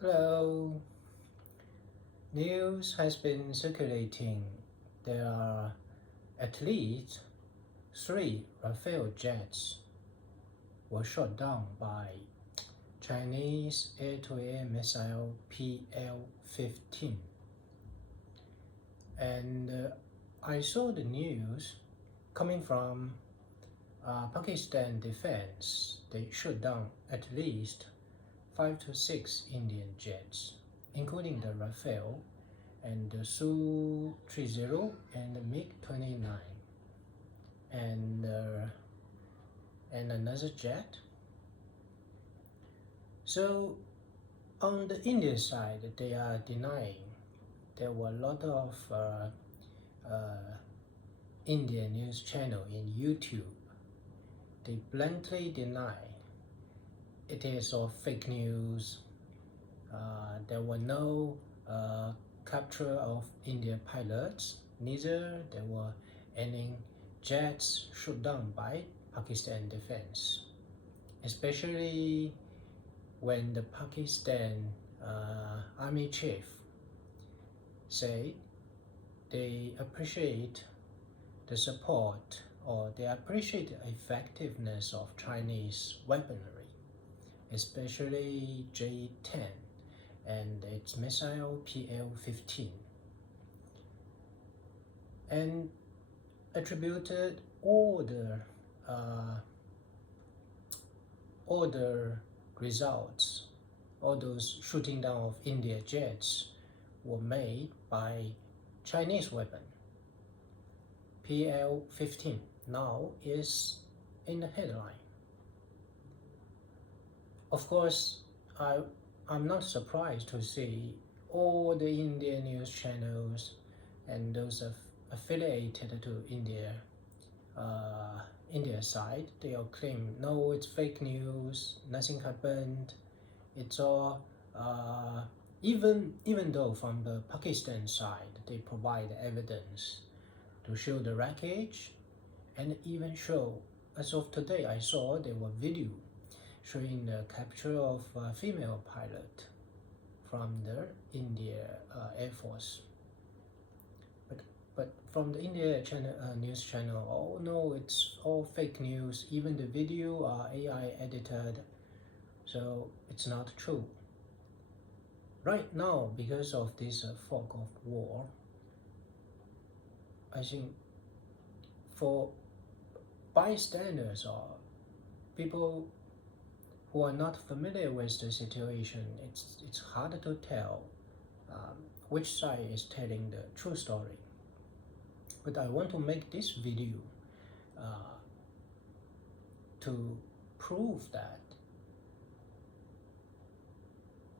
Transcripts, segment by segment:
Hello. News has been circulating. There are at least three Rafale jets were shot down by Chinese air-to-air missile PL-15. And I saw the news coming from Pakistan defense. They shot down at least 5 to 6 Indian jets, including the Rafale and the Su-30 and the MiG-29 and another jet. So on the Indian side, they are denying. There were a lot of Indian news channel in YouTube. They bluntly deny it is all fake news. There were no capture of Indian pilots, neither there were any jets shot down by Pakistan defense, especially when the Pakistan army chief say they appreciate the support or they appreciate the effectiveness of Chinese weaponry, especially J-10 and its missile PL-15, and attributed all the results, all those shooting down of India jets were made by Chinese weapon. PL-15 now is in the headline. Of course, I'm not surprised to see all the Indian news channels and those affiliated to India side, they all claim, no, it's fake news, nothing happened, it's all even though from the Pakistan side they provide evidence to show the wreckage and even show, as of today I saw there were video showing the capture of a female pilot from the India Air Force. But from the India channel, news channel, oh no, it's all fake news, even the video are AI edited, so it's not true. Right now, because of this fog of war, I think for bystanders or people who are not familiar with the situation, it's hard to tell which side is telling the true story. But I want to make this video to prove that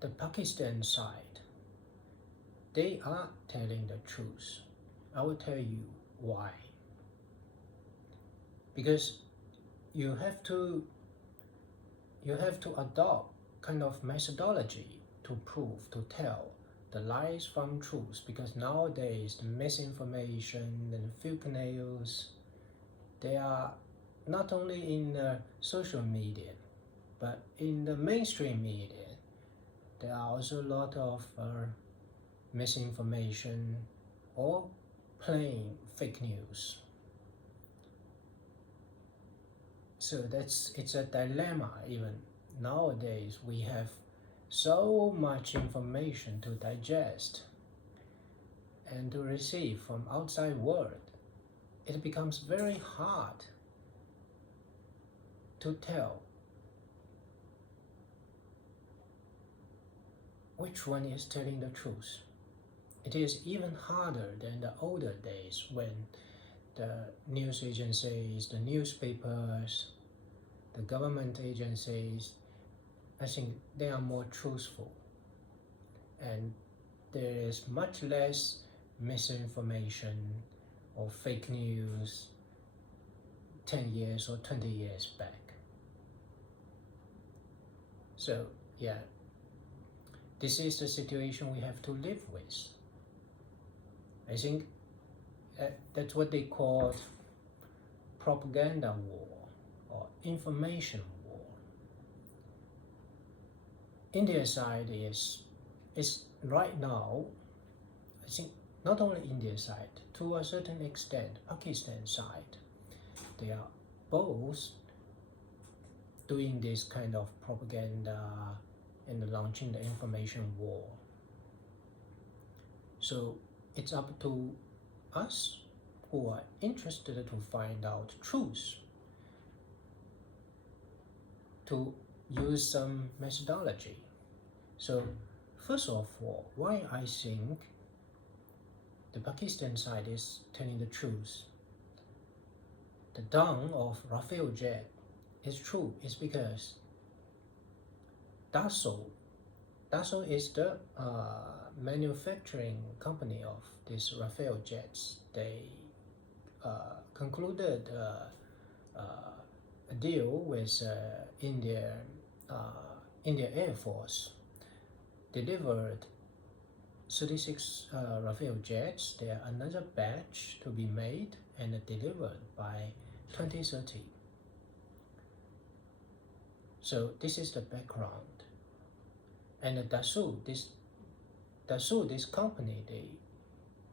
the Pakistan side, they are telling the truth. I will tell you why. Because you have to adopt kind of methodology to prove, to tell the lies from truth, because nowadays the misinformation and fake news, they are not only in the social media, but in the mainstream media, there are also a lot of misinformation or plain fake news. So it's a dilemma. Even nowadays we have so much information to digest and to receive from outside world. It becomes very hard to tell which one is telling the truth. It is even harder than the older days when the news agencies, the newspapers, the government agencies, I think they are more truthful. And there is much less misinformation or fake news 10 years or 20 years back. So yeah, this is the situation we have to live with. I think that's what they call propaganda war or information war. India side is it's right now, I think not only India side, to a certain extent, Pakistan side, they are both doing this kind of propaganda and launching the information war. So it's up to us who are interested to find out truth, to use some methodology. So first of all, why I think the Pakistan side is telling the truth. The down of Rafale jet is true. It's because Dassault is the manufacturing company of these Rafale jets. They concluded a deal with India Air Force, delivered 36 Rafale jets. There are another batch to be made and delivered by 2030. So this is the background. And Dassault, this company, they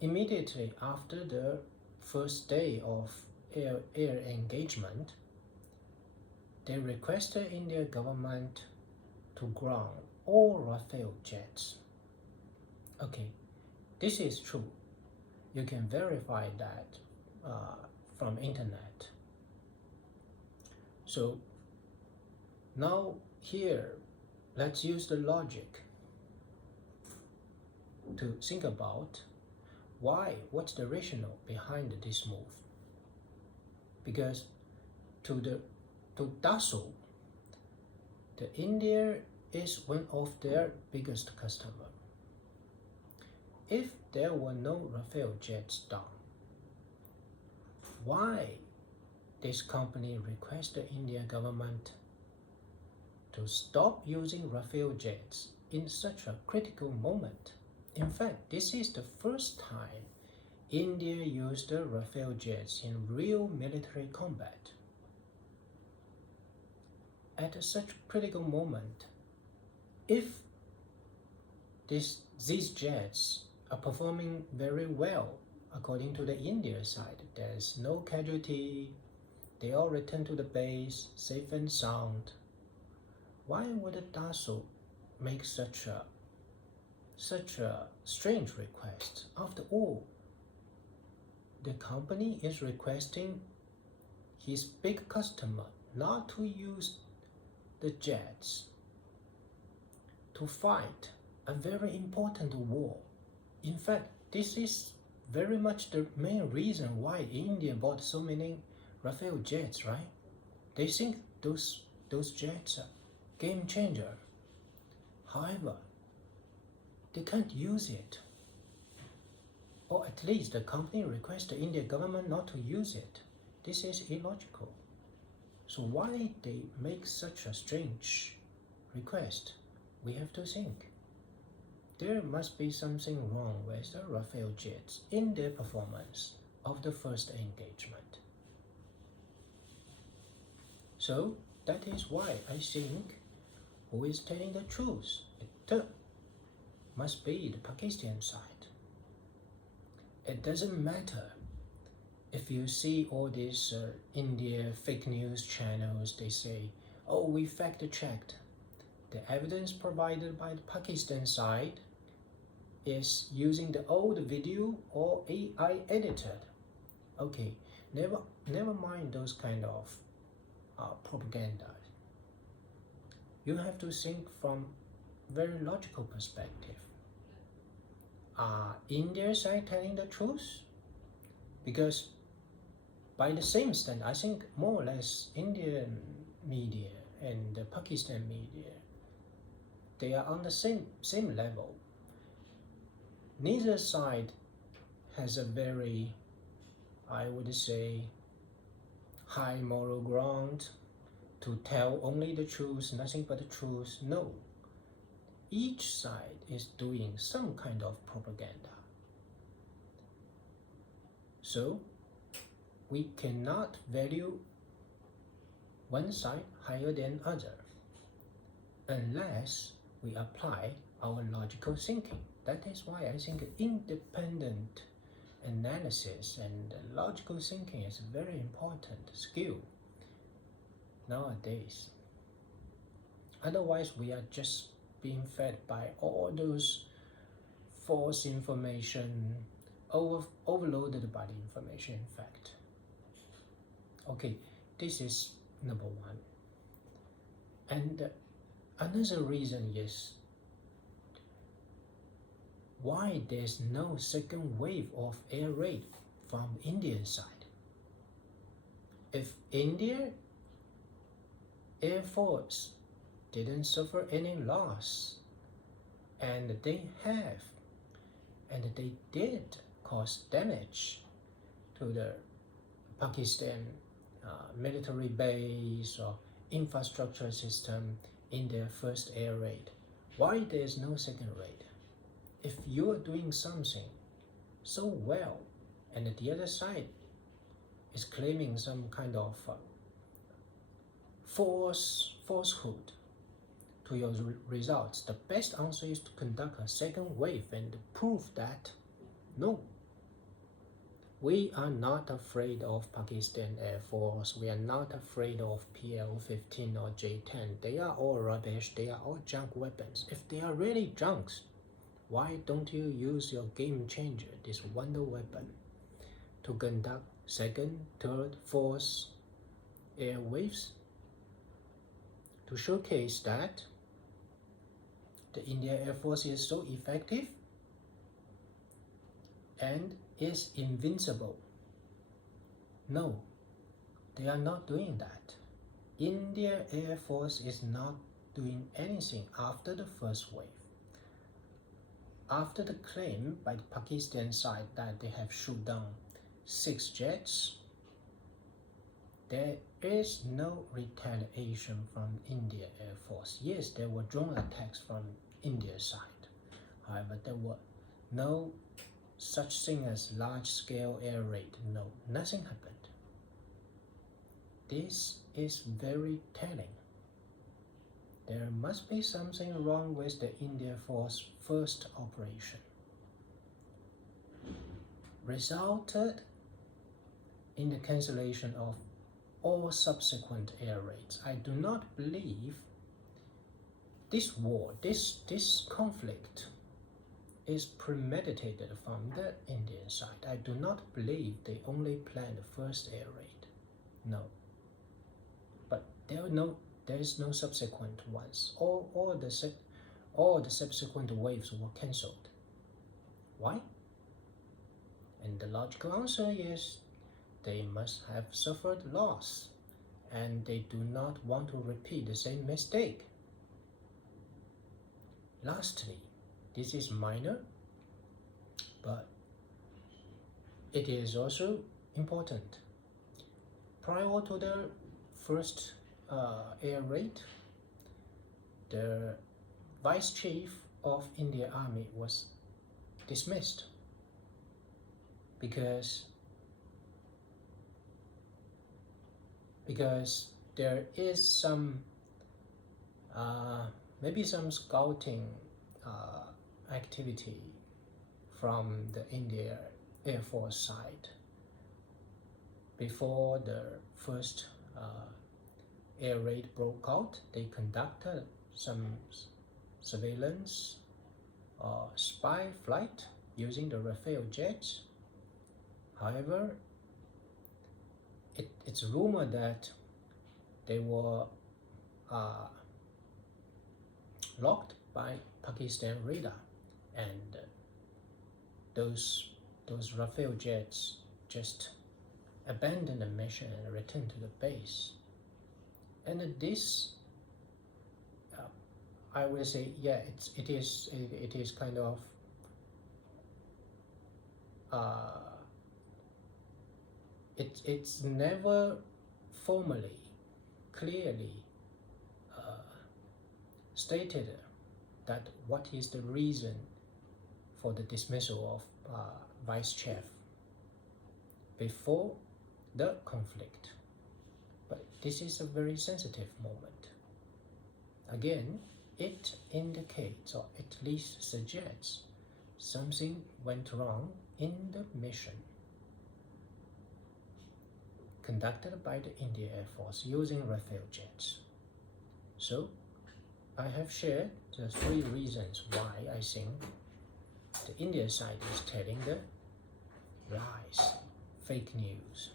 immediately after the first day of air engagement, they requested Indian government to ground all Rafale jets. Okay, this is true. You can verify that from internet. So now here, let's use the logic to think about what's the rationale behind this move. Because to Dassault, the India is one of their biggest customer. If there were no Rafale jets down, why this company request the Indian government to stop using Rafale jets in such a critical moment? In fact, this is the first time India used the Rafale jets in real military combat. At such a critical moment, if these jets are performing very well according to the India side, there's no casualty, they all return to the base safe and sound, why would Dassault make such a strange request? After all, the company is requesting his big customer not to use the jets to fight a very important war. In fact, this is very much the main reason why India bought so many Rafale jets, right? They think those jets are game changer. However, they can't use it. Or at least the company requests the Indian government not to use it. This is illogical. So why they make such a strange request? We have to think. There must be something wrong with the Rafale jets in their performance of the first engagement. So that is why I think who is telling the truth? It must be the Pakistan side. It doesn't matter if you see all these India fake news channels, they say, oh, we fact-checked. The evidence provided by the Pakistan side is using the old video or AI edited. Okay, never mind those kind of propaganda. You have to think from very logical perspective. Are India side telling the truth? Because by the same stand, I think more or less Indian media and the Pakistan media, they are on the same level. Neither side has a very, I would say, high moral ground to tell only the truth, nothing but the truth. No. Each side is doing some kind of propaganda. So we cannot value one side higher than other unless we apply our logical thinking. That is why I think independent analysis and logical thinking is a very important skill nowadays. Otherwise, we are just being fed by all those false information, overloaded by the information, in fact. Okay, this is number one. And another reason is why there's no second wave of air raid from Indian side. If India Air Force didn't suffer any loss, and they did cause damage to the Pakistan military base or infrastructure system in their first air raid, why there's no second raid? If you are doing something so well and the other side is claiming some kind of falsehood to your results, the best answer is to conduct a second wave and prove that no, we are not afraid of Pakistan Air Force, we are not afraid of PL-15 or J-10. They are all rubbish, they are all junk weapons. If they are really junks, why don't you use your game changer, this wonder weapon, to conduct second, third, fourth air waves to showcase that the Indian Air Force is so effective and is invincible? No, they are not doing that. Indian Air Force is not doing anything after the first wave. After the claim by the Pakistan side that they have shot down 6 jets, there is no retaliation from Indian Air Force. Yes, there were drone attacks from India's side. However, there were no such thing as large-scale air raid. No, nothing happened. This is very telling. There must be something wrong with the Indian Force first operation. Resulted in the cancellation of all subsequent air raids. I do not believe this war, this conflict is premeditated from the Indian side. I do not believe they only planned the first air raid. No. But there is no subsequent ones. All the subsequent waves were cancelled. Why? And the logical answer is they must have suffered loss and they do not want to repeat the same mistake. Lastly, this is minor, but it is also important. Prior to the first air raid, the Vice Chief of Indian Army was dismissed because there is some maybe some scouting activity from the Indian Air Force side. Before the first air raid broke out, they conducted some surveillance spy flight using the Rafale jets. However, it's rumored that they were locked by Pakistan radar, and those Rafale jets just abandoned the mission and returned to the base. And this, I will say, yeah, it is kind of it's never formally, clearly stated that what is the reason for the dismissal of Vice Chief before the conflict. But this is a very sensitive moment. Again, it indicates or at least suggests something went wrong in the mission conducted by the Indian Air Force using Rafale jets. So, I have shared the 3 reasons why I think the Indian side is telling the lies, fake news.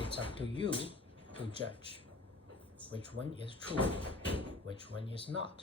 It's up to you to judge which one is true, which one is not.